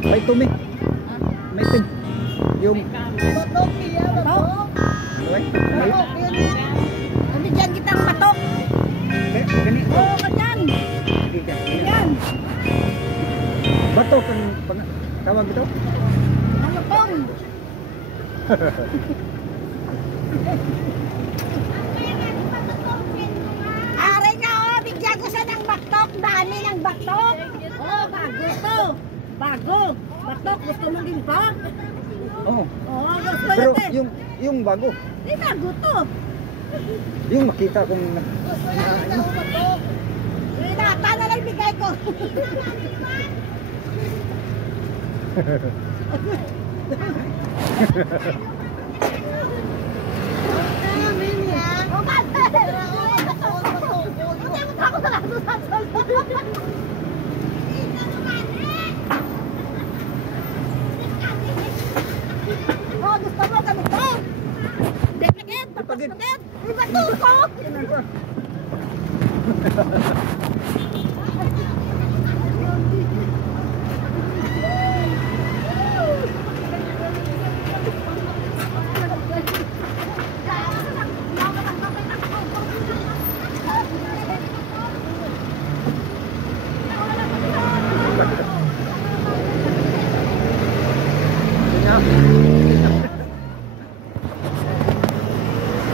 May tumi. May tim. Yung Batok iya, batok. Batok yan. Nabigyan kitang batok. Gani. Oo, ganyan. Yan. Batok ang tawag ito? Ano pong? Are nga, oh, bigyan ko siya ng batok. Dami ng batok. Oh, bago to. Bago. Batok, gusto mong limpa? Oo. Oo, gusto Pero natin. yung bago. Di bago to. Yung makita kong Rinata na lang bigay ko. Oh, gusto mo ganito? Depagit, papagit. Iba to.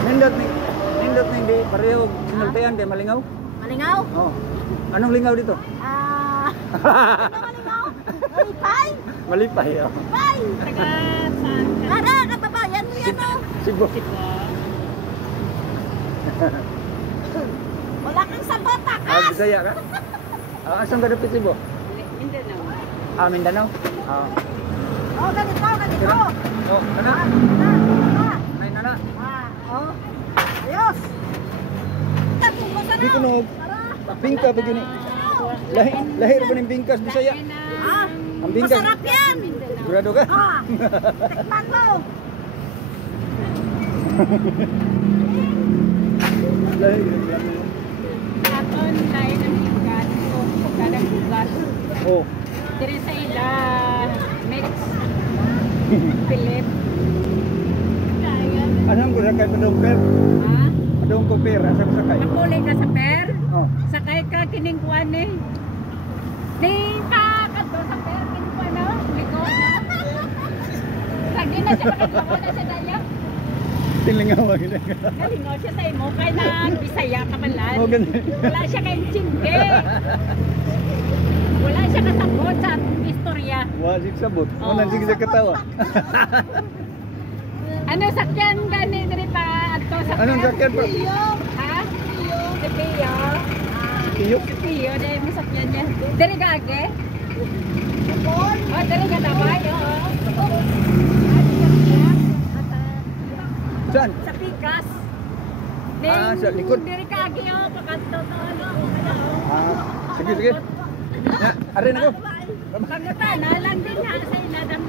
Nindot na hindi pareho sinultayan kay malingaw. Malingaw? Oo. Anong lingaw dito? Ano malingaw? Malipay? Malipay. Oh. Malipay! Ara, kababayan mo yan oh. Sibo. Wala kang sabot, takas! Bisaya ka? Asan ka dapit Sibo? Mindanao. Mindanao? Oh, ganito. Oh, kana? Ay, nana. Oh. Ayos! Tatungko sa Di ko na! no. Bingka ba yun eh? Lahir ba ng bingkas Bisaya? Ah, Ang bingkas. masarap yan! Sigurado ka? Ah, tikman mo! Lahir. Aton tayo ng higas. So, pagkalang higas. Oh. Diri sa ila. Mix. Philip. Anong ko sakay pa daw per? Ha? Adong ko per, asa ko sakay? Makulay ka sa per. Oh. Sakay ka kiningkuan eh. Di ka kadto sa per. Kiningkuan na. Liko na. Lagi na siya makagawa na sa daya. Tilingaw ang ina. Galingaw siya sa imo. Kaya na Bisaya ka malan. Oh, ganun. Wala siya kayong chingge. Wala siya kasabot sa istorya. Wasik sabot. Oh. Ano sige sa katawa? Ano sakyan gani diri pa adto sa Anong per? sakyan pa? Ha? Si Pio. Tiyok. Si Pio, dahil mo sakyan niya. Diri gage? Oh, diri ka tabay, oo. Saan? Sa Pikas. Sa likod. Diri kage, oh, pakanto to, ano. Sige. Arin ako. Pagkata, nalang din ha sa iladang.